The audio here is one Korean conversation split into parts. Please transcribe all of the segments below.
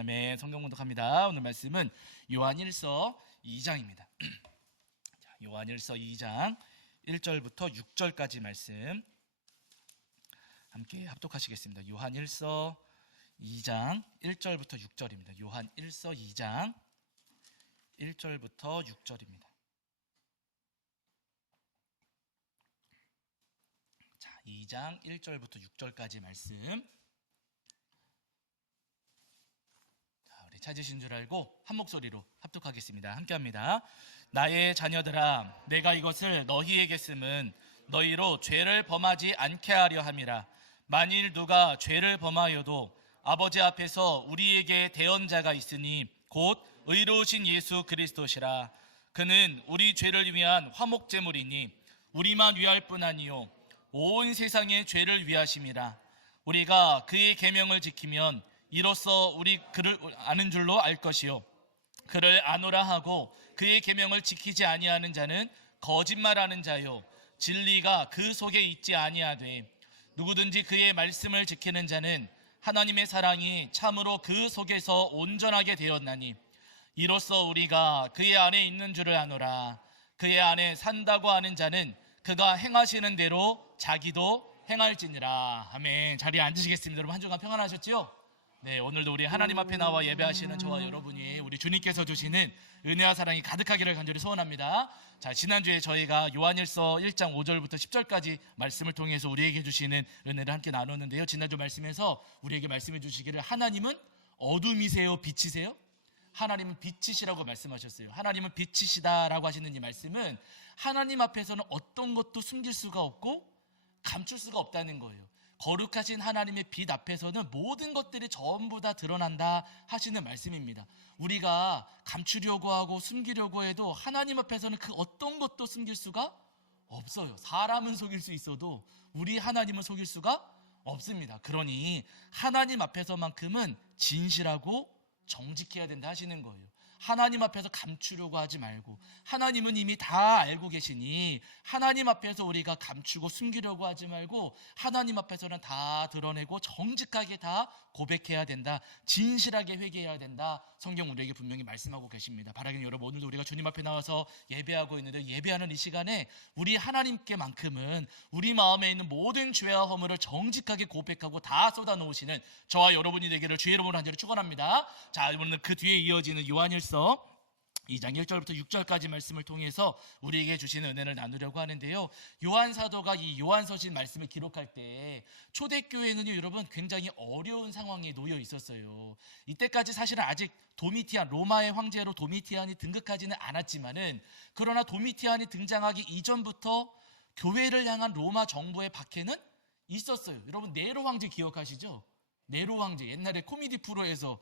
아멘. 성경 공독합니다. 오늘 말씀은 요한일서 2장입니다. 요한일서 2장 1절부터 6절까지 말씀 함께 합독하시겠습니다. 요한일서 2장 1절부터 6절입니다. 요한일서 2장 1절부터 6절입니다. 자, 2장 1절부터 6절까지 말씀. 찾으신 줄 알고 한 목소리로 합독하겠습니다. 함께합니다. 나의 자녀들아, 내가 이것을 너희에게 쓰면 너희로 죄를 범하지 않게 하려 함이라. 만일 누가 죄를 범하여도 아버지 앞에서 우리에게 대언자가 있으니 곧 의로우신 예수 그리스도시라. 그는 우리 죄를 위한 화목제물이니 우리만 위할 뿐 아니요 온 세상의 죄를 위하심이라. 우리가 그의 계명을 지키면 이로써 우리 그를 아는 줄로 알 것이요 그를 아노라 하고 그의 계명을 지키지 아니하는 자는 거짓말하는 자요 진리가 그 속에 있지 아니하되 누구든지 그의 말씀을 지키는 자는 하나님의 사랑이 참으로 그 속에서 온전하게 되었나니 이로써 우리가 그의 안에 있는 줄을 아노라. 그의 안에 산다고 하는 자는 그가 행하시는 대로 자기도 행할지니라. 아멘. 자리에 앉으시겠습니다. 여러분 한 주간 평안하셨지요? 네, 오늘도 우리 하나님 앞에 나와 예배하시는 저와 여러분이 우리 주님께서 주시는 은혜와 사랑이 가득하기를 간절히 소원합니다. 자, 지난주에 저희가 요한일서 1장 5절부터 10절까지 말씀을 통해서 우리에게 주시는 은혜를 함께 나눴는데요. 지난주 말씀에서 우리에게 말씀해 주시기를 하나님은 어둠이세요, 빛이세요? 하나님은 빛이시라고 말씀하셨어요. 하나님은 빛이시다라고 하시는 이 말씀은 하나님 앞에서는 어떤 것도 숨길 수가 없고 감출 수가 없다는 거예요. 거룩하신 하나님의 빛 앞에서는 모든 것들이 전부 다 드러난다 하시는 말씀입니다. 우리가 감추려고 하고 숨기려고 해도 하나님 앞에서는 그 어떤 것도 숨길 수가 없어요. 사람은 속일 수 있어도 우리 하나님은 속일 수가 없습니다. 그러니 하나님 앞에서만큼은 진실하고 정직해야 된다 하시는 거예요. 하나님 앞에서 감추려고 하지 말고 하나님은 이미 다 알고 계시니 하나님 앞에서 우리가 감추고 숨기려고 하지 말고 하나님 앞에서는 다 드러내고 정직하게 다 고백해야 된다. 진실하게 회개해야 된다. 성경 우리에게 분명히 말씀하고 계십니다. 바라기는 여러분, 오늘도 우리가 주님 앞에 나와서 예배하고 있는데 예배하는 이 시간에 우리 하나님께만큼은 우리 마음에 있는 모든 죄와 허물을 정직하게 고백하고 다 쏟아놓으시는 저와 여러분이 되기를 주의 이름으로 간절히 축원합니다. 자, 이번에는 그 뒤에 이어지는 요한일서 2장 1절부터 6절까지 말씀을 통해서 우리에게 주시는 은혜를 나누려고 하는데요. 요한 사도가 이 요한서신 말씀을 기록할 때 초대교회는요, 여러분 굉장히 어려운 상황에 놓여 있었어요. 이때까지 사실은 아직 도미티안, 로마의 황제로 도미티안이 등극하지는 않았지만은 그러나 도미티안이 등장하기 이전부터 교회를 향한 로마 정부의 박해는 있었어요. 여러분 네로 황제 기억하시죠? 네로 황제 옛날에 코미디 프로에서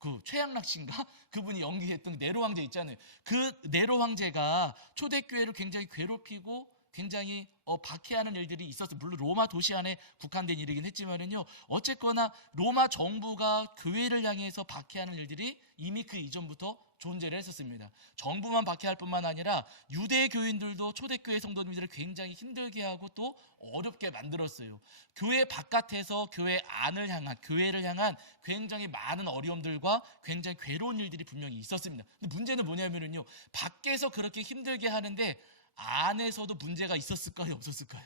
그 최양락 씨인가? 그분이 연기했던 네로 황제 있잖아요. 그 네로 황제가 초대교회를 굉장히 괴롭히고 굉장히 박해하는 일들이 있었어요. 물론 로마 도시 안에 국한된 일이긴 했지만은요. 어쨌거나 로마 정부가 교회를 향해서 박해하는 일들이 이미 그 이전부터 존재를 했었습니다. 정부만 박해할 뿐만 아니라 유대 교인들도 초대교회 성도님들을 굉장히 힘들게 하고 또 어렵게 만들었어요. 교회 바깥에서 교회 안을 향한, 교회를 향한 굉장히 많은 어려움들과 굉장히 괴로운 일들이 분명히 있었습니다. 근데 문제는 뭐냐면요, 밖에서 그렇게 힘들게 하는데 안에서도 문제가 있었을까요, 없었을까요?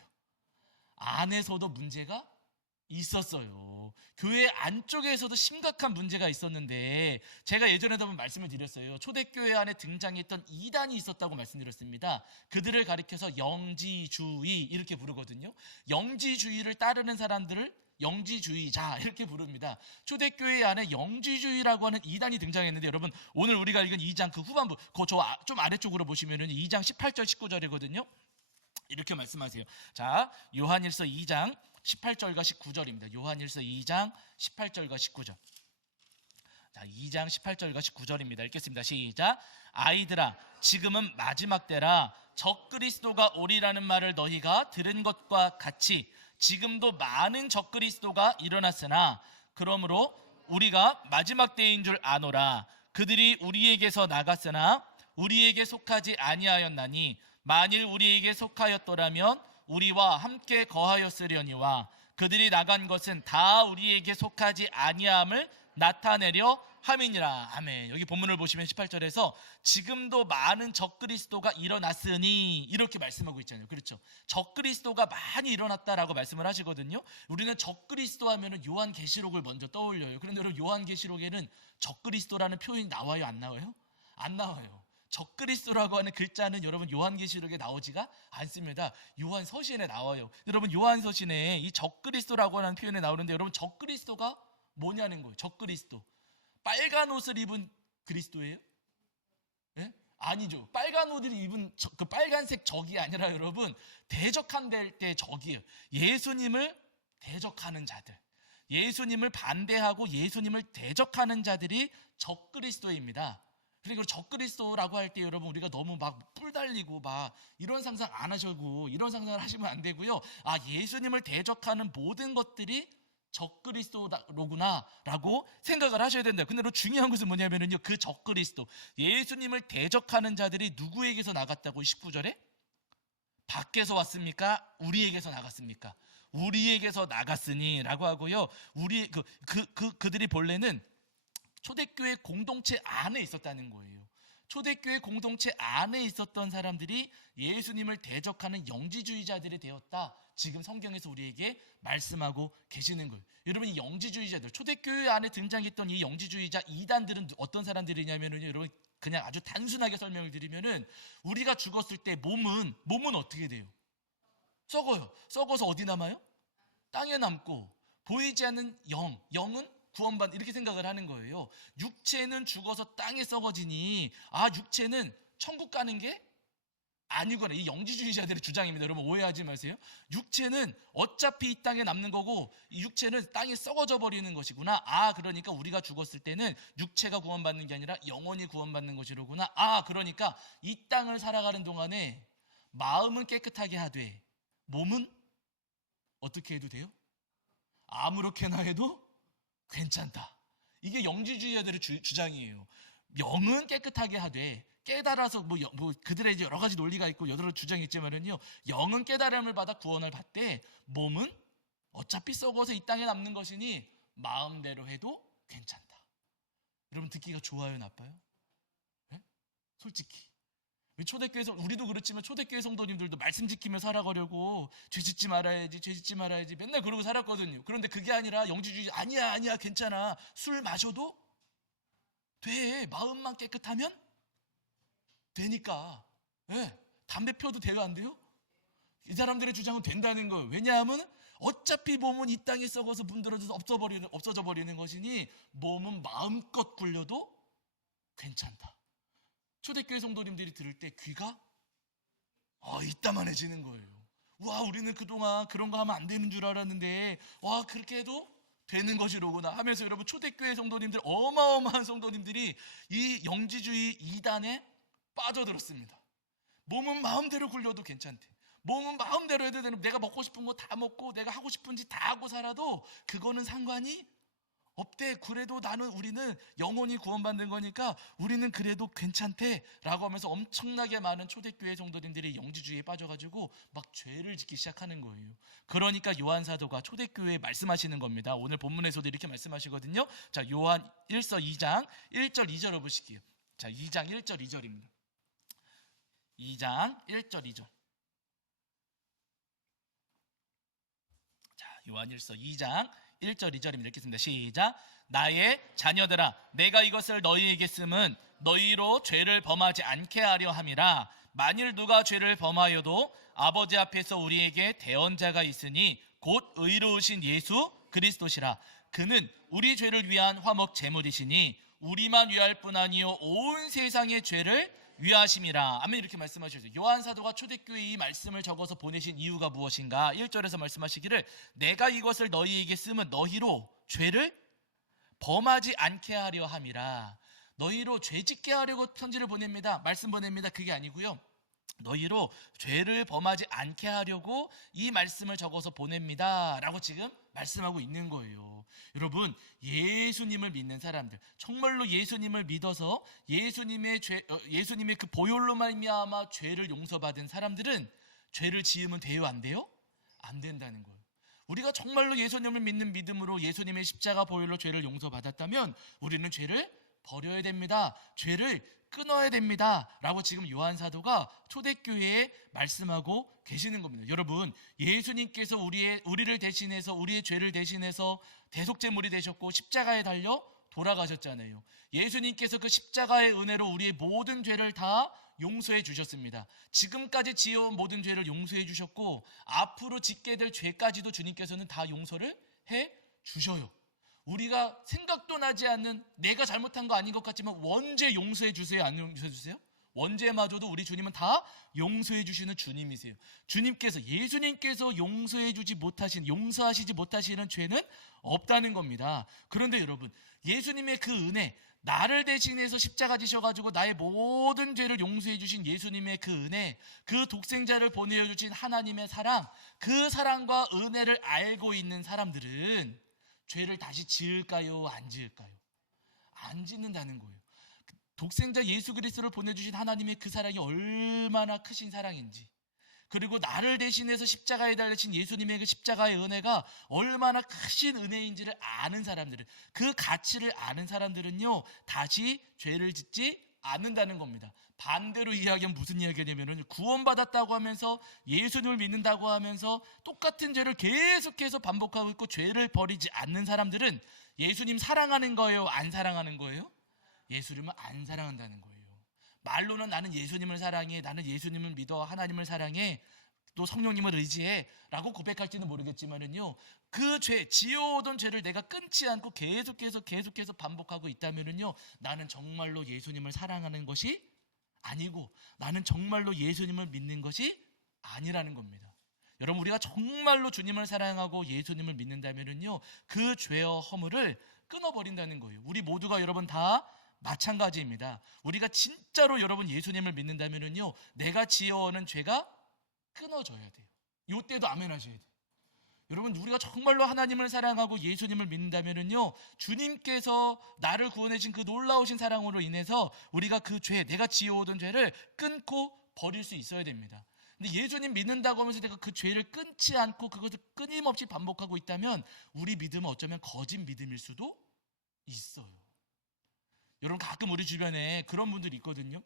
안에서도 문제가 있었어요. 교회 안쪽에서도 심각한 문제가 있었는데 제가 예전에도 한번 말씀을 드렸어요. 초대교회 안에 등장했던 이단이 있었다고 말씀드렸습니다. 그들을 가리켜서 영지주의 이렇게 부르거든요. 영지주의를 따르는 사람들을 영지주의자 이렇게 부릅니다. 초대교회 안에 영지주의라고 하는 이단이 등장했는데 여러분, 오늘 우리가 읽은 2장 그 후반부, 좀 아래쪽으로 보시면은 2장 18절 19절이거든요. 이렇게 말씀하세요. 자, 요한일서 2장 18절과 19절입니다. 요한일서 2장 18절과 19절. 자, 2장 18절과 19절입니다. 읽겠습니다. 시작. 아이들아, 지금은 마지막 때라. 적그리스도가 오리라는 말을 너희가 들은 것과 같이 지금도 많은 적그리스도가 일어났으나 그러므로 우리가 마지막 때인 줄 아노라. 그들이 우리에게서 나갔으나 우리에게 속하지 아니하였나니 만일 우리에게 속하였더라면 우리와 함께 거하였으려니와 그들이 나간 것은 다 우리에게 속하지 아니함을 나타내려 함이니라. 아멘. 여기 본문을 보시면 18절에서 지금도 많은 적그리스도가 일어났으니 이렇게 말씀하고 있잖아요. 그렇죠? 적그리스도가 많이 일어났다라고 말씀을 하시거든요. 우리는 적그리스도 하면은 요한계시록을 먼저 떠올려요. 그런데 여러분, 요한계시록에는 적그리스도라는 표현이 나와요, 안 나와요? 안 나와요. 적그리스도라고 하는 글자는 여러분 요한계시록에 나오지가 않습니다. 요한서신에 나와요. 여러분, 요한서신에 이 적그리스도라고 하는 표현이 나오는데, 여러분, 적그리스도가 뭐냐는 거예요. 적그리스도. 빨간 옷을 입은 그리스도예요? 예? 아니죠. 빨간 옷을 입은 그 빨간색 적이 아니라 여러분, 대적한될 때 적이에요. 예수님을 대적하는 자들, 예수님을 반대하고 예수님을 대적하는 자들이 적그리스도입니다. 그리고 적그리스도라고 할 때 여러분, 우리가 너무 막 뿔 달리고 막 이런 상상 안 하셔고, 이런 상상을 하시면 안 되고요. 아, 예수님을 대적하는 모든 것들이 적그리스도로구나 라고 생각을 하셔야 된다. 근데 중요한 것은 뭐냐면요, 그 적그리스도, 예수님을 대적하는 자들이 누구에게서 나갔다고? 19절에 밖에서 왔습니까? 우리에게서 나갔습니까? 우리에게서 나갔으니 라고 하고요. 우리 그들이 본래는 초대교회 공동체 안에 있었다는 거예요. 초대교회 공동체 안에 있었던 사람들이 예수님을 대적하는 영지주의자들이 되었다. 지금 성경에서 우리에게 말씀하고 계시는 거예요. 여러분, 이 영지주의자들, 초대교회 안에 등장했던 이 영지주의자 이단들은 어떤 사람들이냐면요, 여러분, 그냥 아주 단순하게 설명을 드리면은, 우리가 죽었을 때 몸은 어떻게 돼요? 썩어요. 썩어서 어디 남아요? 땅에 남고, 보이지 않는 영은 구원받는, 이렇게 생각을 하는 거예요. 육체는 죽어서 땅에 썩어지니, 아, 육체는 천국 가는 게 아니거나, 이 영지주의자들의 주장입니다. 여러분, 오해하지 마세요. 육체는 어차피 이 땅에 남는 거고, 이 육체는 땅에 썩어져 버리는 것이구나. 아, 그러니까 우리가 죽었을 때는 육체가 구원받는 게 아니라 영혼이 구원받는 것이로구나. 아, 그러니까 이 땅을 살아가는 동안에 마음은 깨끗하게 하되 몸은 어떻게 해도 돼요? 아무렇게나 해도 괜찮다. 이게 영지주의자들의 주장이에요. 영은 깨끗하게 하되, 깨달아서 그들의 이제 여러 가지 논리가 있고 여러 주장이 있지만은요, 영은 깨달음을 받아 구원을 받되 몸은 어차피 썩어서 이 땅에 남는 것이니 마음대로 해도 괜찮다. 여러분, 듣기가 좋아요, 나빠요? 네? 솔직히 초대교회에서, 우리도 그렇지만 초대교회 성도님들도 말씀 지키며 살아가려고 죄 짓지 말아야지 맨날 그러고 살았거든요. 그런데 그게 아니라 영지주의, 아니야 괜찮아, 술 마셔도 돼, 마음만 깨끗하면 되니까. 네, 담배 펴도 돼요, 안 돼요? 이 사람들의 주장은 된다는 거예요. 왜냐하면 어차피 몸은 이 땅에 썩어서 문드러져서 없어져 버리는 것이니 몸은 마음껏 굴려도 괜찮다. 초대교회 성도님들이 들을 때 귀가 이따만해지는 거예요. 와, 우리는 그동안 그런 거 하면 안 되는 줄 알았는데, 와, 그렇게 해도 되는 것이로구나 하면서, 여러분, 초대교회 성도님들, 어마어마한 성도님들이 이 영지주의 이단에 빠져들었습니다. 몸은 마음대로 굴려도 괜찮대. 몸은 마음대로 해도 되는, 내가 먹고 싶은 거 다 먹고 내가 하고 싶은 짓 다 하고 살아도 그거는 상관이 없대. 그래도 우리는 영혼이 구원받는 거니까 우리는 그래도 괜찮대 라고 하면서 엄청나게 많은 초대교회 성도님들이 영지주의에 빠져가지고 막 죄를 짓기 시작하는 거예요. 그러니까 요한사도가 초대교회에 말씀하시는 겁니다. 오늘 본문에서도 이렇게 말씀하시거든요. 자, 요한 1서 2장 1절 2절을 보실게요. 자, 2장 1절 2절입니다 2장 1절 2절. 자, 요한 1서 2장 1절 2절입니다. 읽겠습니다. 시작. 나의 자녀들아, 내가 이것을 너희에게 쓰면 너희로 죄를 범하지 않게 하려 함이라. 만일 누가 죄를 범하여도 아버지 앞에서 우리에게 대언자가 있으니 곧 의로우신 예수 그리스도시라. 그는 우리 죄를 위한 화목 제물이시니 우리만 위할 뿐 아니요 온 세상의 죄를 위하심이라. 아멘. 이렇게 말씀하셨어요. 요한 사도가 초대교회에 이 말씀을 적어서 보내신 이유가 무엇인가? 1절에서 말씀하시기를, 내가 이것을 너희에게 쓰면 너희로 죄를 범하지 않게 하려 함이라. 너희로 죄 짓게 하려고 편지를 보냅니다. 말씀 보냅니다. 그게 아니고요, 너희로 죄를 범하지 않게 하려고 이 말씀을 적어서 보냅니다 라고 지금 말씀하고 있는 거예요. 여러분, 예수님을 믿는 사람들, 정말로 예수님을 믿어서 예수님의 그 보혈로 말미암아 죄를 용서받은 사람들은 죄를 지으면 돼요, 안 돼요? 안 된다는 거예요. 우리가 정말로 예수님을 믿는 믿음으로 예수님의 십자가 보혈로 죄를 용서받았다면 우리는 죄를 버려야 됩니다. 죄를 끊어야 됩니다. 라고 지금 요한 사도가 초대교회에 말씀하고 계시는 겁니다. 여러분, 예수님께서 우리를 대신해서, 우리의 죄를 대신해서 대속제물이 되셨고 십자가에 달려 돌아가셨잖아요. 예수님께서 그 십자가의 은혜로 우리의 모든 죄를 다 용서해 주셨습니다. 지금까지 지어온 모든 죄를 용서해 주셨고 앞으로 짓게 될 죄까지도 주님께서는 다 용서를 해 주셔요. 우리가 생각도 나지 않는, 내가 잘못한 거 아닌 것 같지만 원죄 용서해 주세요, 안 용서해 주세요? 원죄마저도 우리 주님은 다 용서해 주시는 주님이세요. 예수님께서 용서하시지 못하시는 죄는 없다는 겁니다. 그런데 여러분, 예수님의 그 은혜, 나를 대신해서 십자가 지셔가지고 나의 모든 죄를 용서해 주신 예수님의 그 은혜, 그 독생자를 보내어 주신 하나님의 사랑, 그 사랑과 은혜를 알고 있는 사람들은 죄를 다시 지을까요? 안 지을까요? 안 짓는다는 거예요. 독생자 예수 그리스도를 보내주신 하나님의 그 사랑이 얼마나 크신 사랑인지, 그리고 나를 대신해서 십자가에 달리신 예수님의 그 십자가의 은혜가 얼마나 크신 은혜인지를 아는 사람들은, 그 가치를 아는 사람들은요, 다시 죄를 짓지 않는다는 겁니다. 반대로 이야기하면 무슨 이야기냐면, 구원받았다고 하면서 예수님을 믿는다고 하면서 똑같은 죄를 계속해서 반복하고 있고 죄를 버리지 않는 사람들은 예수님 사랑하는 거예요? 안 사랑하는 거예요? 예수님을 안 사랑한다는 거예요. 말로는 나는 예수님을 사랑해, 나는 예수님을 믿어, 하나님을 사랑해, 또 성령님을 의지해 라고 고백할지는 모르겠지만은요, 그 죄, 지어오던 죄를 내가 끊지 않고 계속해서 반복하고 있다면은요, 나는 정말로 예수님을 사랑하는 것이 아니고 나는 정말로 예수님을 믿는 것이 아니라는 겁니다. 여러분, 우리가 정말로 주님을 사랑하고 예수님을 믿는다면은요, 그 죄와 허물을 끊어버린다는 거예요. 우리 모두가 여러분 다 마찬가지입니다. 우리가 진짜로 여러분 예수님을 믿는다면은요, 내가 지어오는 죄가 끊어져야 돼요. 이때도 아멘 하셔야 돼요. 여러분, 우리가 정말로 하나님을 사랑하고 예수님을 믿는다면은요, 주님께서 나를 구원해 주신 그 놀라우신 사랑으로 인해서 우리가 그 죄, 내가 지어오던 죄를 끊고 버릴 수 있어야 됩니다. 근데 예수님 믿는다고 하면서 내가 그 죄를 끊지 않고 그것을 끊임없이 반복하고 있다면 우리 믿음은 어쩌면 거짓 믿음일 수도 있어요. 여러분, 가끔 우리 주변에 그런 분들이 있거든요.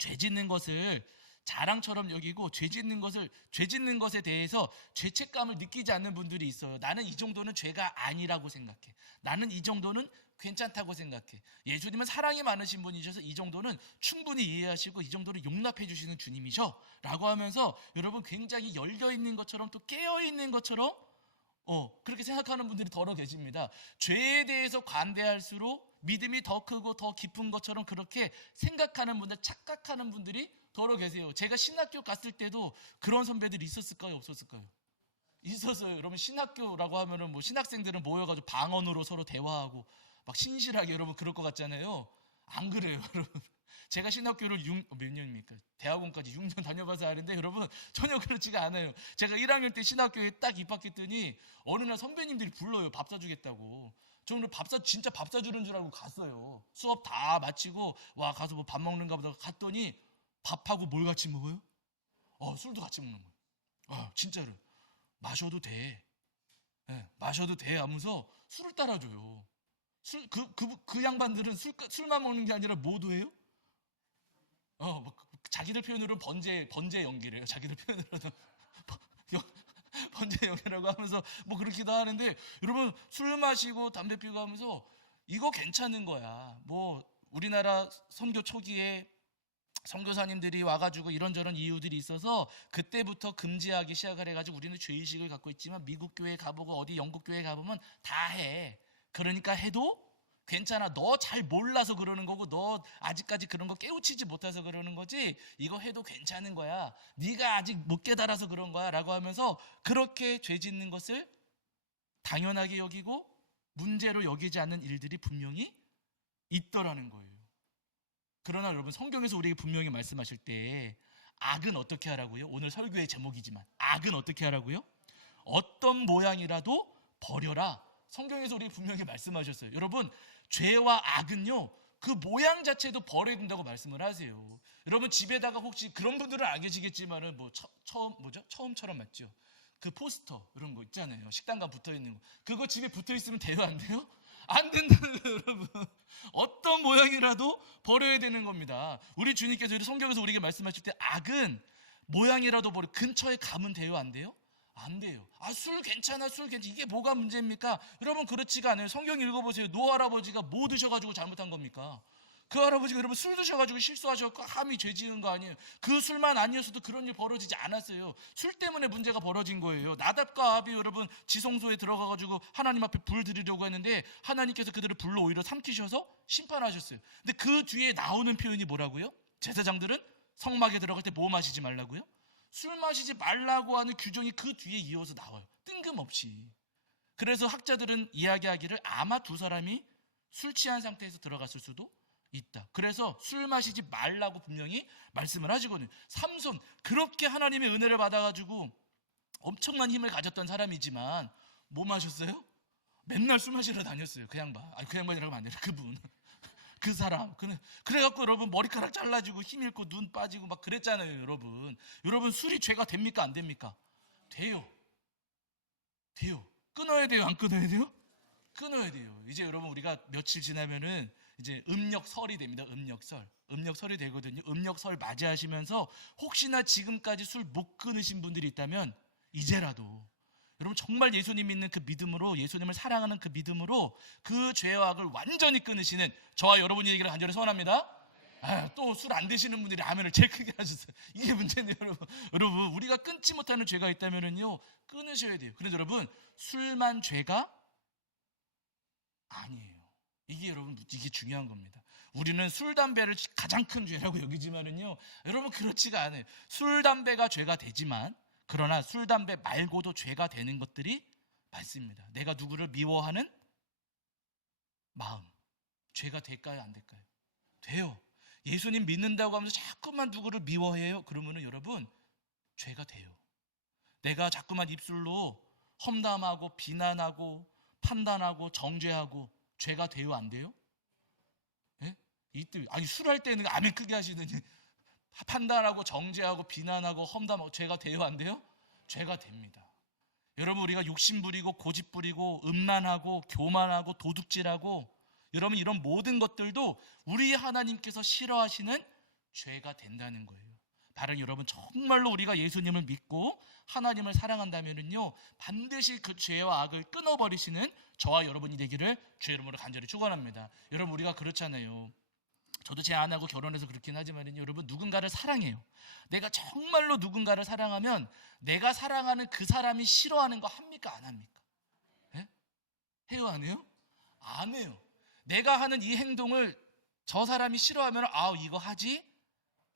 죄 짓는 것을 자랑처럼 여기고 죄 짓는 것에 대해서 죄책감을 느끼지 않는 분들이 있어요. 나는 이 정도는 죄가 아니라고 생각해. 나는 이 정도는 괜찮다고 생각해. 예수님은 사랑이 많으신 분이셔서 이 정도는 충분히 이해하시고 이 정도는 용납해 주시는 주님이셔 라고 하면서 여러분 굉장히 열려있는 것처럼 또 깨어있는 것처럼 그렇게 생각하는 분들이 더러 계십니다. 죄에 대해서 관대할수록 믿음이 더 크고 더 깊은 것처럼 그렇게 생각하는 분들, 착각하는 분들이 더러 계세요. 제가 신학교 갔을 때도 그런 선배들이 있었을까요? 없었을까요? 있었어요. 여러분, 신학교라고 하면은 뭐 신학생들은 모여가지고 방언으로 서로 대화하고 막 신실하게, 여러분 그럴 것 같잖아요. 안 그래요, 여러분. 제가 신학교를 몇 년입니까? 대학원까지 6년 다녀봐서 아는데 여러분 전혀 그렇지가 않아요. 제가 1학년 때 신학교에 딱 입학했더니 어느 날 선배님들이 불러요. 밥 사주겠다고. 저는 진짜 밥 사주는 줄 알고 갔어요. 수업 다 마치고 와 가서 뭐 밥 먹는가 보다 갔더니 밥하고 뭘 같이 먹어요? 술도 같이 먹는 거예요. 진짜로 마셔도 돼. 네, 마셔도 돼 하면서 술을 따라줘요. 그 양반들은 술만 먹는 게 아니라 뭐도 해요? 자기들 표현으로는 번제 연기래요. 자기들 표현으로는 번제 연기라고 하면서 뭐 그렇기도 하는데, 여러분 술 마시고 담배 피우고 하면서 이거 괜찮은 거야. 뭐 우리나라 선교 초기에 선교사님들이 와가지고 이런저런 이유들이 있어서 그때부터 금지하기 시작을 해가지고 우리는 죄의식을 갖고 있지만 미국 교회 가보고 어디 영국 교회 가보면 다 해. 그러니까 해도 괜찮아. 너 잘 몰라서 그러는 거고 너 아직까지 그런 거 깨우치지 못해서 그러는 거지 이거 해도 괜찮은 거야. 네가 아직 못 깨달아서 그런 거야 라고 하면서 그렇게 죄 짓는 것을 당연하게 여기고 문제로 여기지 않는 일들이 분명히 있더라는 거예요. 그러나 여러분, 성경에서 우리에게 분명히 말씀하실 때 악은 어떻게 하라고요? 오늘 설교의 제목이지만 악은 어떻게 하라고요? 어떤 모양이라도 버려라. 성경에서 우리에게 분명히 말씀하셨어요. 여러분, 죄와 악은요, 그 모양 자체도 버려야 된다고 말씀을 하세요. 여러분 집에다가 혹시 그런 분들은 안 계시겠지만은 뭐 처음처럼 맞죠? 그 포스터 이런 거 있잖아요. 식당가 붙어 있는 거. 그거 집에 붙어 있으면 돼요, 안 돼요? 안 된다는 거예요, 여러분. 어떤 모양이라도 버려야 되는 겁니다. 우리 주님께서 성경에서 우리에게 말씀하실 때 악은 모양이라도 버려 근처에 가면 돼요, 안 돼요? 안 돼요. 술 괜찮아, 술 괜찮아. 이게 뭐가 문제입니까? 여러분 그렇지가 않아요. 성경 읽어보세요. 노 할아버지가 뭐 드셔가지고 잘못한 겁니까? 그 할아버지가 여러분 술 드셔가지고 실수하셔서 함이 죄 지은 거 아니에요. 그 술만 아니었어도 그런 일 벌어지지 않았어요. 술 때문에 문제가 벌어진 거예요. 나답과 아비 여러분 지성소에 들어가가지고 하나님 앞에 불 드리려고 했는데 하나님께서 그들을 불로 오히려 삼키셔서 심판하셨어요. 근데 그 뒤에 나오는 표현이 뭐라고요? 제사장들은 성막에 들어갈 때 뭐 마시지 말라고요? 술 마시지 말라고 하는 규정이 그 뒤에 이어서 나와요. 뜬금없이. 그래서 학자들은 이야기하기를 아마 두 사람이 술 취한 상태에서 들어갔을 수도 있다. 그래서 술 마시지 말라고 분명히 말씀을 하시거든요. 삼손 그렇게 하나님의 은혜를 받아가지고 엄청난 힘을 가졌던 사람이지만 뭐 마셨어요? 맨날 술 마시러 다녔어요. 그 양반. 그 양반이라고 하면 안 돼요. 그분. 그 사람. 그래갖고 여러분 머리카락 잘라지고 힘 잃고 눈 빠지고 막 그랬잖아요, 여러분. 여러분 술이 죄가 됩니까? 안 됩니까? 돼요. 끊어야 돼요? 안 끊어야 돼요? 끊어야 돼요. 이제 여러분 우리가 며칠 지나면은 이제 음력설이 됩니다. 음력설이 되거든요. 음력설 맞이하시면서 혹시나 지금까지 술 못 끊으신 분들이 있다면 이제라도 여러분 정말 예수님 믿는 그 믿음으로, 예수님을 사랑하는 그 믿음으로 그 죄와 악을 완전히 끊으시는 저와 여러분이 되기를 간절히 소원합니다. 또 술 안 드시는 분들이 아멘을 제일 크게 하셨어요. 이게 문제네요, 여러분. 여러분 우리가 끊지 못하는 죄가 있다면요 끊으셔야 돼요. 그래서 여러분 술만 죄가 아니에요. 이게 여러분 이게 중요한 겁니다. 우리는 술 담배를 가장 큰 죄라고 여기지만은요 여러분 그렇지가 않아요. 술 담배가 죄가 되지만 그러나 술 담배 말고도 죄가 되는 것들이 많습니다. 내가 누구를 미워하는 마음 죄가 될까요, 안 될까요? 돼요. 예수님 믿는다고 하면서 자꾸만 누구를 미워해요. 그러면은 여러분 죄가 돼요. 내가 자꾸만 입술로 험담하고 비난하고 판단하고 정죄하고 죄가 돼요, 안 돼요? 예? 이때 술할 때는 아멘 크게 하시더니 판단하고 정죄하고 비난하고 험담하고 죄가 돼요, 안 돼요? 죄가 됩니다. 여러분 우리가 욕심 부리고 고집 부리고 음란하고 교만하고 도둑질하고 여러분 이런 모든 것들도 우리 하나님께서 싫어하시는 죄가 된다는 거예요. 바로 여러분 정말로 우리가 예수님을 믿고 하나님을 사랑한다면요 반드시 그 죄와 악을 끊어버리시는 저와 여러분이 되기를 주의 이름으로 간절히 축원합니다. 여러분 우리가 그렇잖아요. 저도 제 아내하고 결혼해서 그렇긴 하지만 여러분 누군가를 사랑해요. 내가 정말로 누군가를 사랑하면 내가 사랑하는 그 사람이 싫어하는 거 합니까, 안 합니까? 예? 해요, 안 해요? 안 해요. 내가 하는 이 행동을 저 사람이 싫어하면 이거 하지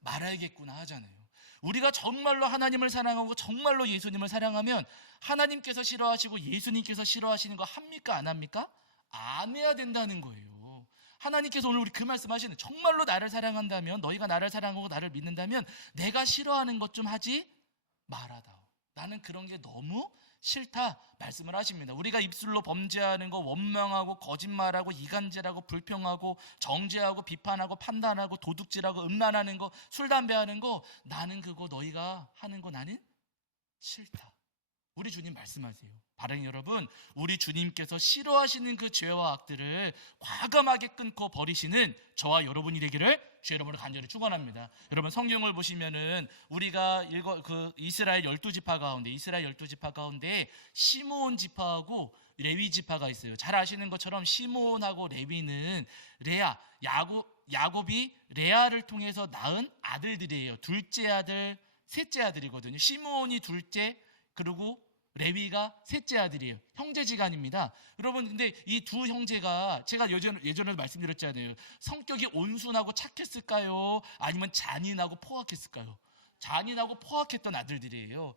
말아야겠구나 하잖아요. 우리가 정말로 하나님을 사랑하고 정말로 예수님을 사랑하면 하나님께서 싫어하시고 예수님께서 싫어하시는 거 합니까, 안 합니까? 안 해야 된다는 거예요. 하나님께서 오늘 우리 그 말씀하시는 정말로 나를 사랑한다면, 너희가 나를 사랑하고 나를 믿는다면 내가 싫어하는 것 좀 하지 말아다오. 나는 그런 게 너무 싫다 말씀을 하십니다. 우리가 입술로 범죄하는 거, 원망하고 거짓말하고 이간질하고 불평하고 정죄하고 비판하고 판단하고 도둑질하고 음란하는 거, 술 담배 하는 거, 나는 그거 너희가 하는 거 나는 싫다. 우리 주님 말씀하세요. 바른 여러분, 우리 주님께서 싫어하시는 그 죄와 악들을 과감하게 끊고 버리시는 저와 여러분이 되기를 주의 이름으로 간절히 축원합니다. 여러분 성경을 보시면은 우리가 이스라엘 12지파 가운데 시므온 지파하고 레위 지파가 있어요. 잘 아시는 것처럼 시므온하고 레위는 야곱이 레아를 통해서 낳은 아들들이에요. 둘째 아들, 셋째 아들이거든요. 시므온이 둘째, 그리고 레위가 셋째 아들이에요. 형제지간입니다. 여러분 근데 이 두 형제가 제가 예전에도 말씀드렸잖아요. 성격이 온순하고 착했을까요? 아니면 잔인하고 포악했을까요? 잔인하고 포악했던 아들들이에요.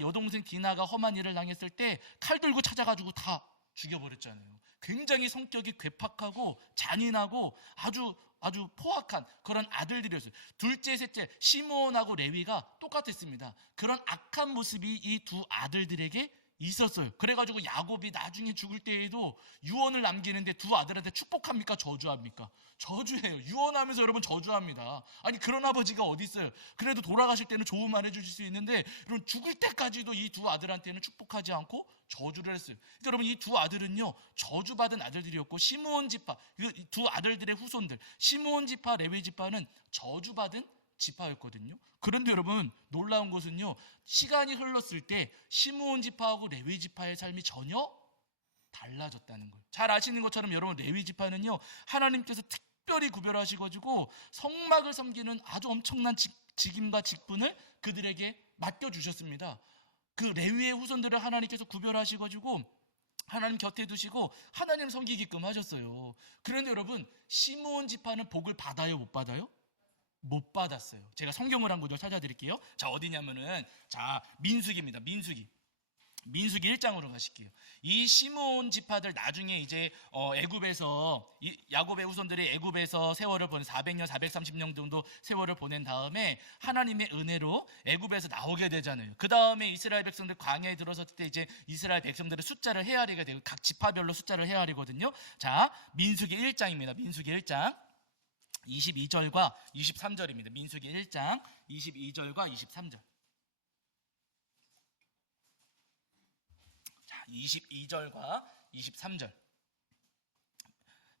여동생 디나가 험한 일을 당했을 때 칼 들고 찾아가지고 다 죽여버렸잖아요. 굉장히 성격이 괴팍하고 잔인하고 아주 포악한 그런 아들들이었어요. 둘째, 셋째 시므온하고 레위가 똑같았습니다. 그런 악한 모습이 이 두 아들들에게 있었어요. 그래가지고 야곱이 나중에 죽을 때에도 유언을 남기는데 두 아들한테 축복합니까? 저주합니까? 저주해요. 유언하면서 여러분 저주합니다. 아니 그런 아버지가 어디 있어요? 그래도 돌아가실 때는 좋은 말 해주실 수 있는데 여러분 죽을 때까지도 이 두 아들한테는 축복하지 않고 저주를 했어요. 그러니까 여러분 이 두 아들은요 저주받은 아들들이었고 시므온 지파 이 두 아들들의 후손들 시므온 지파 레위 지파는 저주받은 지파였거든요. 그런데 여러분 놀라운 것은요 시간이 흘렀을 때 시므온 지파하고 레위 지파의 삶이 전혀 달라졌다는 거예요. 잘 아시는 것처럼 여러분 레위 지파는요 하나님께서 특별히 구별하시고 성막을 섬기는 아주 엄청난 직임과 직분을 그들에게 맡겨주셨습니다. 그 레위의 후손들을 하나님께서 구별하시고 하나님 곁에 두시고 하나님 섬기게끔 하셨어요. 그런데 여러분 시므온 지파는 복을 받아요 못 받아요? 못 받았어요. 제가 성경을 한 구절 찾아드릴게요. 자 어디냐면은 자 민수기입니다. 민수기 1장으로 가실게요. 이 시므온 지파들 나중에 이제 애굽에서 야곱의 후손들이 애굽에서 세월을 보낸 400년 430년 정도 세월을 보낸 다음에 하나님의 은혜로 애굽에서 나오게 되잖아요. 그 다음에 이스라엘 백성들 광야에 들어섰을 때 이제 이스라엘 백성들의 숫자를 헤아리게 되고 각 지파별로 숫자를 헤아리거든요. 자 민수기 1장입니다. 민수기 1장 22절과 23절입니다. 민수기 1장 22절과 23절. 자, 22절과 23절.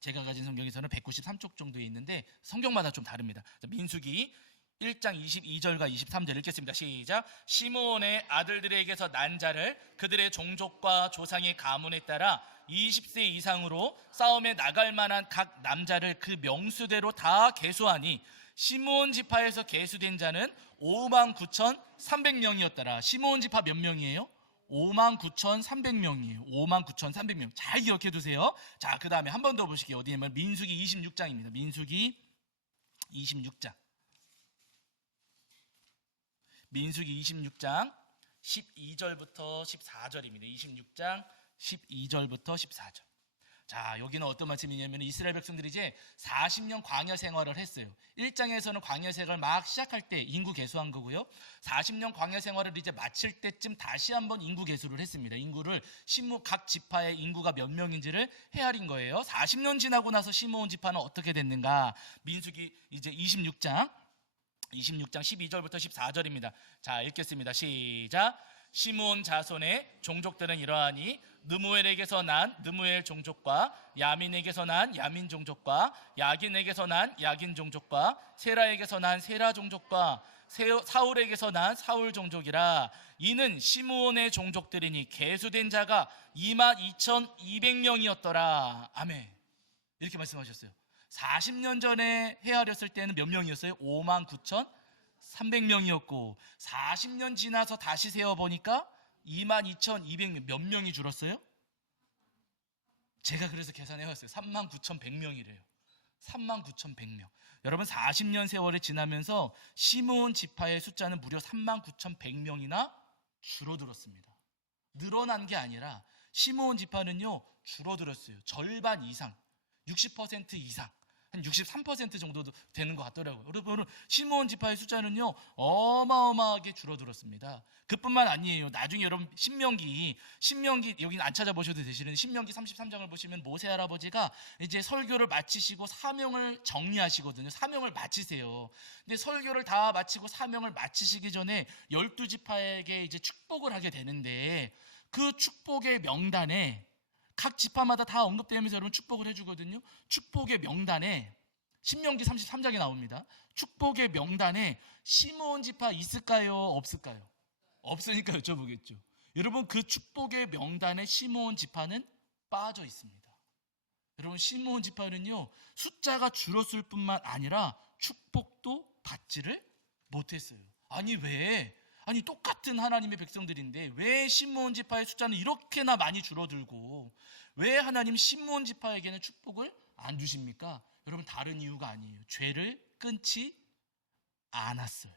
제가 가진 성경에서는 193쪽 정도에 있는데 성경마다 좀 다릅니다. 자, 민수기 1장 22절과 23절 읽겠습니다. 시작. 시므온의 아들들에게서 난 자를 그들의 종족과 조상의 가문에 따라 20세 이상으로 싸움에 나갈 만한 각 남자를 그 명수대로 다 계수하니 시므온 지파에서 계수된 자는 59,300명이었더라. 시므온 지파 몇 명이에요? 59,300명이에요. 59,300명. 잘 기억해 두세요. 자, 그 다음에 한 번 더 보실게요. 어디냐면 민수기 26장입니다. 민수기 26장. 민수기 26장 12절부터 14절입니다. 26장 12절부터 14절. 자, 여기는 어떤 말씀이냐면 이스라엘 백성들이 이제 40년 광야 생활을 했어요. 1장에서는 광야 생활을 막 시작할 때 인구 계수한 거고요. 40년 광야 생활을 이제 마칠 때쯤 다시 한번 인구 계수를 했습니다. 인구를 각 지파의 인구가 몇 명인지를 헤아린 거예요. 40년 지나고 나서 시므온 지파는 어떻게 됐는가? 민수기 이제 26장 12절부터 14절입니다. 자, 읽겠습니다. 시작. 시므온 자손의 종족들은 이러하니 느무엘에게서 난 느무엘 종족과 야민에게서 난 야민 종족과 야긴에게서 난 야긴 종족과 세라에게서 난 세라 종족과 사울에게서 난 사울 종족이라. 이는 시므온의 종족들이니 계수된 자가 22,200명이었더라. 아멘. 이렇게 말씀하셨어요. 40년 전에 헤아렸을 때는 몇 명이었어요? 59,300명이었고 40년 지나서 다시 세어보니까 22,200명. 몇 명이 줄었어요? 제가 그래서 계산해봤어요. 39,100명이래요. 39,100명. 여러분 40년 세월이 지나면서 시므온 지파의 숫자는 무려 39,100명이나 줄어들었습니다. 늘어난 게 아니라 시므온 지파는요 줄어들었어요. 절반 이상, 60% 이상, 한 63% 정도 되는 것 같더라고요. 여러분 시므온 지파의 숫자는요 어마어마하게 줄어들었습니다. 그뿐만 아니에요. 나중에 여러분 신명기 여기는 안 찾아보셔도 되시는데 신명기 33장을 보시면 모세 할아버지가 이제 설교를 마치시고 사명을 정리하시거든요. 사명을 마치세요. 근데 설교를 다 마치고 사명을 마치시기 전에 12지파에게 이제 축복을 하게 되는데 그 축복의 명단에 각 지파마다 다 언급되면서 여러분 축복을 해주거든요. 축복의 명단에 신명기 33장에 나옵니다. 축복의 명단에 시므온 지파 있을까요? 없을까요? 없으니까 여쭤보겠죠. 여러분 그 축복의 명단에 시므온 지파는 빠져 있습니다. 여러분 시므온 지파는요 숫자가 줄었을 뿐만 아니라 축복도 받지를 못했어요. 아니 왜? 아니 똑같은 하나님의 백성들인데 왜 시므온 지파의 숫자는 이렇게나 많이 줄어들고 왜 하나님 시므온 지파에게는 축복을 안 주십니까? 여러분 다른 이유가 아니에요. 죄를 끊지 않았어요.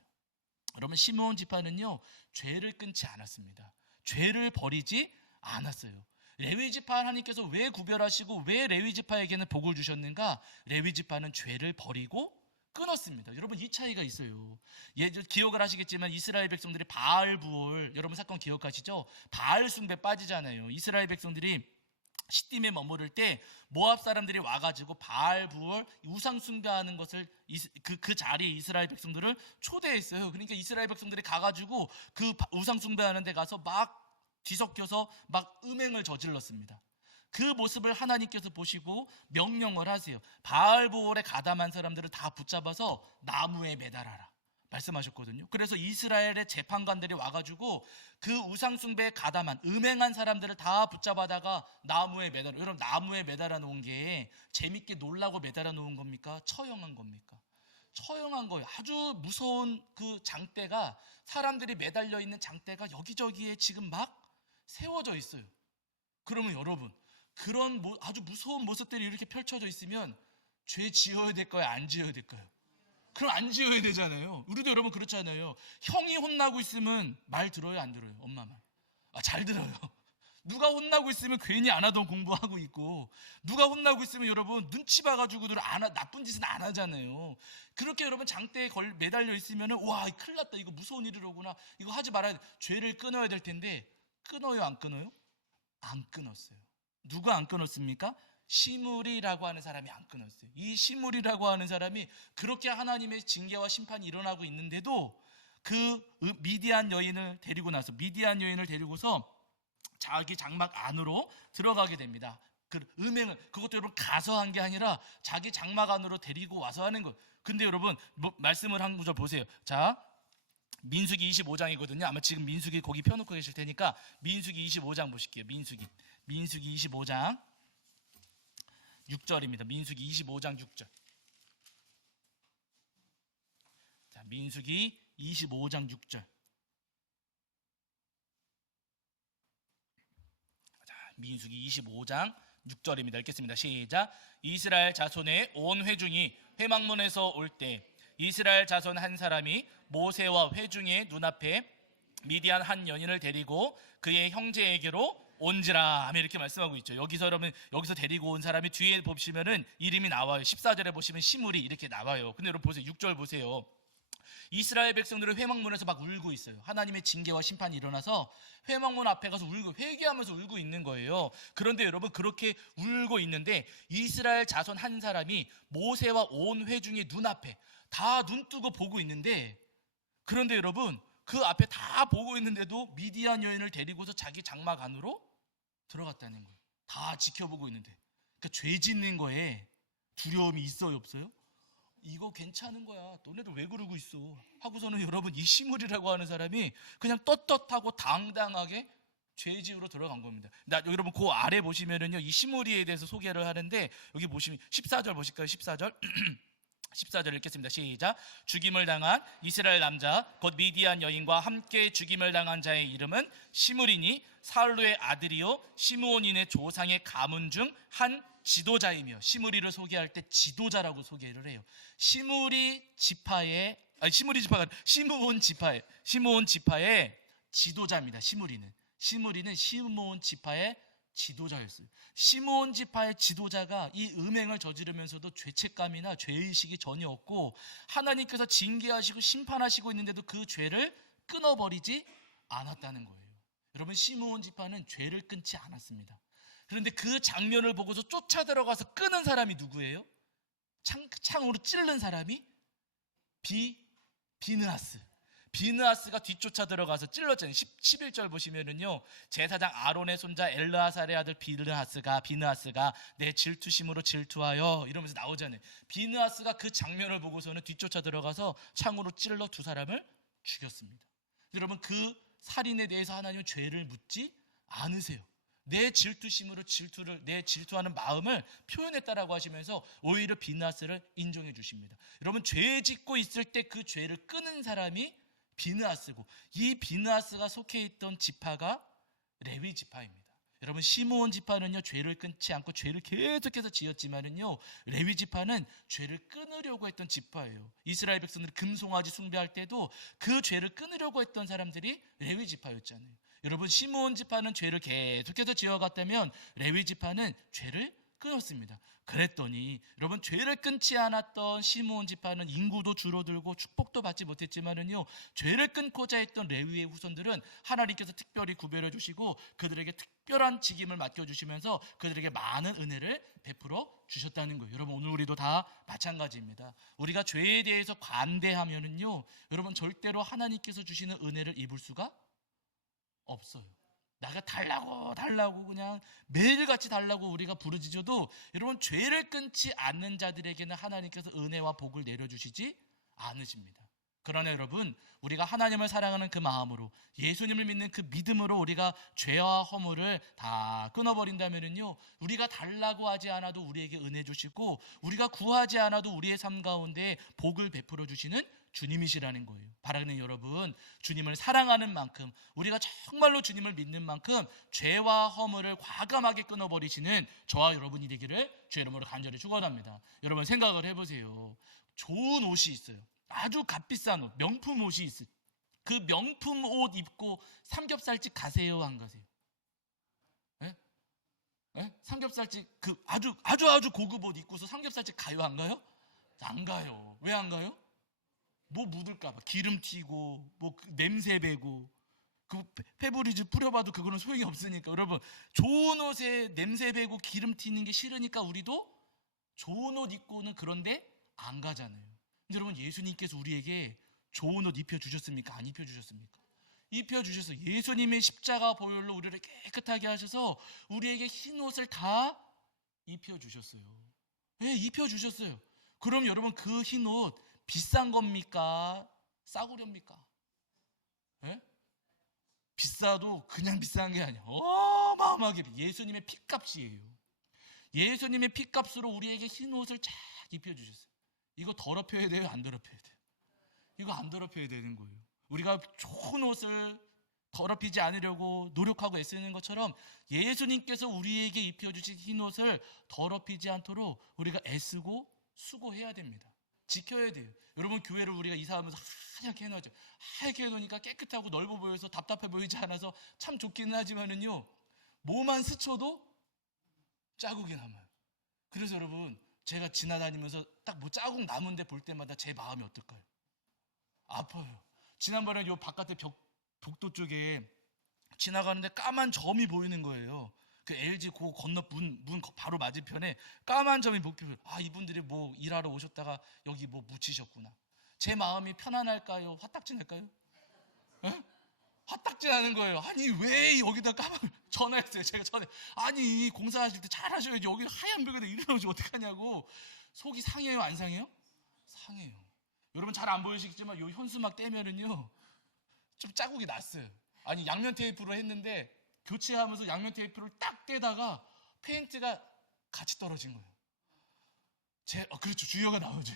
여러분 시므온 지파는요 죄를 끊지 않았습니다. 죄를 버리지 않았어요. 레위 지파 하나님께서 왜 구별하시고 왜 레위 지파에게는 복을 주셨는가? 레위 지파는 죄를 버리고 끊었습니다. 여러분 이 차이가 있어요. 기억을 하시겠지만 이스라엘 백성들이 바알 부올, 여러분 사건 기억하시죠? 바알 숭배 빠지잖아요. 이스라엘 백성들이 시딤에 머무를 때 모압 사람들이 와가지고 바알 부올 우상 숭배하는 것을 그 자리에 이스라엘 백성들을 초대했어요. 그러니까 이스라엘 백성들이 가가지고 그 우상 숭배하는 데 가서 막 뒤섞여서 막 음행을 저질렀습니다. 그 모습을 하나님께서 보시고 명령을 하세요. 바알보올에 가담한 사람들을 다 붙잡아서 나무에 매달아라 말씀하셨거든요. 그래서 이스라엘의 재판관들이 와가지고 그 우상숭배에 가담한 음행한 사람들을 다 붙잡아다가 나무에 매달아. 여러분 나무에 매달아 놓은 게 재밌게 놀라고 매달아 놓은 겁니까? 처형한 겁니까? 처형한 거예요. 아주 무서운 그 장대가, 사람들이 매달려 있는 장대가 여기저기에 지금 막 세워져 있어요. 그러면 여러분 그런 아주 무서운 모습들이 이렇게 펼쳐져 있으면 죄 지어야 될까요? 안 지어야 될까요? 그럼 안 지어야 되잖아요. 우리도 여러분 그렇잖아요. 형이 혼나고 있으면 말 들어요? 안 들어요? 엄마 말. 잘 들어요. 누가 혼나고 있으면 괜히 안 하던 공부하고 있고, 누가 혼나고 있으면 여러분 눈치 봐가지고들 나쁜 짓은 안 하잖아요. 그렇게 여러분 장대에 매달려 있으면은 와 큰일 났다, 이거 무서운 일이로구나, 이거 하지 말아야 돼. 죄를 끊어야 될 텐데 끊어요 안 끊어요? 안 끊었어요. 누가 안 끊었습니까? 시므리라고 하는 사람이 안 끊었어요. 이 시므리라고 하는 사람이 그렇게 하나님의 징계와 심판이 일어나고 있는데도 그 미디안 여인을 데리고서 자기 장막 안으로 들어가게 됩니다. 그 음행을, 그것도 여러분 가서 한 게 아니라 자기 장막 안으로 데리고 와서 하는 거. 근데 여러분 말씀을 한 구절 보세요. 자, 민수기 25장이거든요. 아마 지금 민수기 거기 펴놓고 계실 테니까 민수기 25장 보실게요. 민수기 25장 6절입니다. 민수기 25장 6절. 자, 민수기 25장 6절. 자, 민수기 25장 6절입니다. 읽겠습니다. 시작. 이스라엘 자손의 온 회중이 회막문에서 올 때 이스라엘 자손 한 사람이 모세와 회중의 눈앞에 미디안 한 여인을 데리고 그의 형제에게로 온지라 하며 이렇게 말씀하고 있죠. 여기서 데리고 온 사람이 뒤에 보시면은 이름이 나와요. 14절에 보시면 시므리 이렇게 나와요. 근데 여러분 보세요. 6절 보세요. 이스라엘 백성들은 회막문에서 막 울고 있어요. 하나님의 징계와 심판이 일어나서 회막문 앞에 가서 울고 회개하면서 울고 있는 거예요. 그런데 여러분 그렇게 울고 있는데 이스라엘 자손 한 사람이 모세와 온 회중의 눈앞에 다 눈 뜨고 보고 있는데, 그런데 여러분 그 앞에 다 보고 있는데도 미디안 여인을 데리고서 자기 장막 안으로 들어갔다는 거예요. 다 지켜보고 있는데. 그러니까 죄 짓는 거에 두려움이 있어요 없어요? 이거 괜찮은 거야, 너네들 왜 그러고 있어 하고서는 여러분 이 시므리라고 하는 사람이 그냥 떳떳하고 당당하게 죄 지으러 들어간 겁니다. 여러분 그 아래 보시면은요 이 시므리에 대해서 소개를 하는데, 여기 보시면 14절 보실까요? 14절 14절 읽겠습니다. 시작. 죽임을 당한 이스라엘 남자 곧 미디안 여인과 함께 죽임을 당한 자의 이름은 시므리니 사울루의 아들이요 시므온인의 조상의 가문 중 한 지도자이며, 시므리를 소개할 때 지도자라고 소개를 해요. 시므온 지파의 지도자입니다. 시므리는 시므온 지파의 지도자였어요. 시므온 지파의 지도자가 이 음행을 저지르면서도 죄책감이나 죄의식이 전혀 없고 하나님께서 징계하시고 심판하시고 있는데도 그 죄를 끊어버리지 않았다는 거예요. 여러분 시므온 지파는 죄를 끊지 않았습니다. 그런데 그 장면을 보고서 쫓아 들어가서 끄는 사람이 누구예요? 창으로 찌르는 사람이 비느하스가 뒤쫓아 들어가서 찔렀잖아요. 11절 보시면은요, 제사장 아론의 손자 엘르아살의 아들 비느하스가 내 질투심으로 질투하여 이러면서 나오잖아요. 비느하스가 그 장면을 보고서는 뒤쫓아 들어가서 창으로 찔러 두 사람을 죽였습니다. 여러분 그 살인에 대해서 하나님은 죄를 묻지 않으세요. 내 질투심으로 내 질투하는 마음을 표현했다라고 하시면서 오히려 비느하스를 인정해 주십니다. 여러분 죄 짓고 있을 때 그 죄를 끄는 사람이 비느하스고, 이 비느하스가 속해 있던 지파가 레위 지파입니다. 여러분 시므온 지파는요 죄를 끊지 않고 죄를 계속해서 지었지만은요, 레위 지파는 죄를 끊으려고 했던 지파예요. 이스라엘 백성들이 금송아지 숭배할 때도 그 죄를 끊으려고 했던 사람들이 레위 지파였잖아요. 여러분 시므온 지파는 죄를 계속해서 지어갔다면 레위 지파는 죄를 끊었습니다. 그랬더니 여러분, 죄를 끊지 않았던 시므온 지파는 인구도 줄어들고 축복도 받지 못했지만은요, 죄를 끊고자 했던 레위의 후손들은 하나님께서 특별히 구별해 주시고 그들에게 특별한 직임을 맡겨주시면서 그들에게 많은 은혜를 베풀어 주셨다는 거예요. 여러분, 오늘 우리도 다 마찬가지입니다. 우리가 죄에 대해서 관대하면은요, 여러분, 절대로 하나님께서 주시는 은혜를 입을 수가 없어요. 나가 달라고 그냥 매일같이 달라고 우리가 부르짖어도 여러분, 죄를 끊지 않는 자들에게는 하나님께서 은혜와 복을 내려주시지 않으십니다. 그러나 여러분, 우리가 하나님을 사랑하는 그 마음으로, 예수님을 믿는 그 믿음으로 우리가 죄와 허물을 다 끊어버린다면요, 우리가 달라고 하지 않아도 우리에게 은혜 주시고 우리가 구하지 않아도 우리의 삶 가운데 복을 베풀어 주시는 주님이시라는 거예요. 바라는 여러분, 주님을 사랑하는 만큼, 우리가 정말로 주님을 믿는 만큼 죄와 허물을 과감하게 끊어버리시는 저와 여러분이 되기를 주의 이름으로 간절히 축원합니다. 여러분, 생각을 해보세요. 좋은 옷이 있어요. 아주 값비싼 옷, 명품 옷이 있어요. 그 명품 옷 입고 삼겹살집 가세요, 안 가세요? 에? 에? 삼겹살집, 그 아주 고급 옷 입고서 삼겹살집 가요, 안 가요? 안 가요. 왜 안 가요? 뭐 묻을까봐, 기름 튀고 뭐 냄새 배고, 그 페브리즈 뿌려봐도 그거는 소용이 없으니까. 여러분, 좋은 옷에 냄새 배고 기름 튀는 게 싫으니까 우리도 좋은 옷 입고는 그런데 안 가잖아요. 근데 여러분, 예수님께서 우리에게 좋은 옷 입혀주셨습니까? 안 입혀주셨습니까? 입혀주셔서 예수님의 십자가 보혈로 우리를 깨끗하게 하셔서 우리에게 흰 옷을 다 입혀주셨어요. 네, 입혀주셨어요. 그럼 여러분, 그 흰 옷 비싼 겁니까? 싸구려입니까? 네? 비싸도 그냥 비싼 게 아니야. 어마어마하게 예수님의 피값이에요. 예수님의 피값으로 우리에게 흰 옷을 쫙 입혀주셨어요. 이거 더럽혀야 돼요? 안 더럽혀야 돼요? 이거 안 더럽혀야 되는 거예요. 우리가 좋은 옷을 더럽히지 않으려고 노력하고 애쓰는 것처럼 예수님께서 우리에게 입혀주신 흰 옷을 더럽히지 않도록 우리가 애쓰고 수고해야 됩니다. 지켜야 돼요. 여러분, 교회를 우리가 이사하면서 하얗게 해놓죠. 하얗게 해놓으니까 깨끗하고 넓어 보여서 답답해 보이지 않아서 참 좋기는 하지만은요, 뭐만 스쳐도 자국이 남아요. 그래서 여러분, 제가 지나다니면서 딱 뭐 자국 남은 데 볼 때마다 제 마음이 어떨까요? 아파요. 지난번에 요 바깥에 복도 쪽에 지나가는데 까만 점이 보이는 거예요. 그 LG 그 건너 문 바로 맞은편에 까만 점이 보이고, 아, 이분들이 뭐 일하러 오셨다가 여기 뭐 묻히셨구나. 제 마음이 편안할까요? 화딱지 날까요? 에? 화딱지 나는 거예요. 아니, 왜 여기다 전화했어요. 제가 전에, 아니, 공사하실 때 잘 하셔야지, 여기 하얀 벽에다 이러면 어떡하냐고. 속이 상해요, 안 상해요? 상해요. 여러분, 잘 안 보이시겠지만 요 현수막 떼면은요, 좀 자국이 났어요. 아니, 양면 테이프로 했는데 교체하면서 양면 테이프를 딱 떼다가 페인트가 같이 떨어진 거예요. 그렇죠, 주여가 나오죠.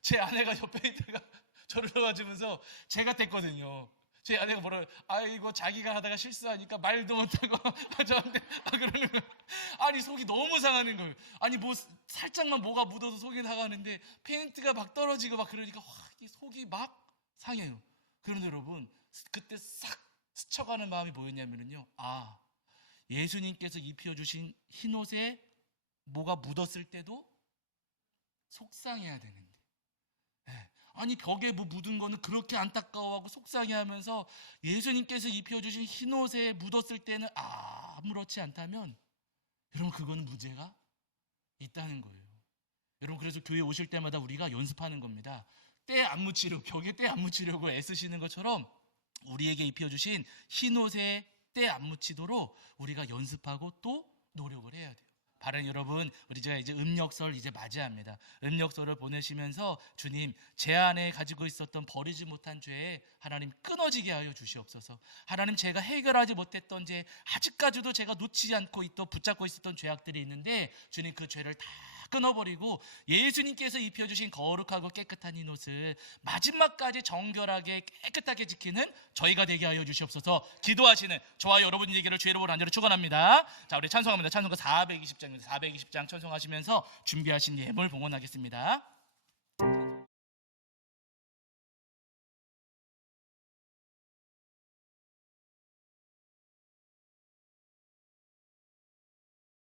제 아내가 저 페인트가 저를 넣어주면서 제가 뗐거든요. 제 아내가 이거 자기가 하다가 실수하니까 말도 못하고 저한테 그러는 거예요. 아니, 속이 너무 상하는 거예요. 아니, 뭐 살짝만 뭐가 묻어서 속이 나가는데 페인트가 막 떨어지고 막 그러니까 이 속이 막 상해요. 그런데 여러분, 그때 싹 스쳐가는 마음이 뭐였냐면요, 아, 예수님께서 입혀주신 흰옷에 뭐가 묻었을 때도 속상해야 되는데, 아니, 벽에 뭐 묻은 거는 그렇게 안타까워하고 속상해하면서 예수님께서 입혀주신 흰옷에 묻었을 때는 아무렇지 않다면, 여러분, 그거는 문제가 있다는 거예요. 여러분, 그래서 교회 오실 때마다 우리가 연습하는 겁니다. 때 안 묻히려고, 벽에 때 안 묻히려고 애쓰시는 것처럼 우리에게 입혀주신 흰옷에 때 안 묻히도록 우리가 연습하고 또 노력을 해야 돼요. 바른 여러분, 우리가 이제 음력설 이제 맞이합니다. 음력설을 보내시면서 주님, 제 안에 가지고 있었던 버리지 못한 죄에 하나님 끊어지게 하여 주시옵소서. 하나님, 제가 해결하지 못했던 죄, 아직까지도 제가 놓치지 않고 붙잡고 있었던 죄악들이 있는데 주님, 그 죄를 다 끊어버리고 예수님께서 입혀주신 거룩하고 깨끗한 이 옷을 마지막까지 정결하게 깨끗하게 지키는 저희가 되게 하여 주시옵소서. 기도하시는 저와 여러분이 되기를 주의 이름으로 간절히 축원합니다. 자, 우리 찬송합니다. 찬송가 420장입니다. 420장 찬송하시면서 준비하신 예물 봉헌하겠습니다.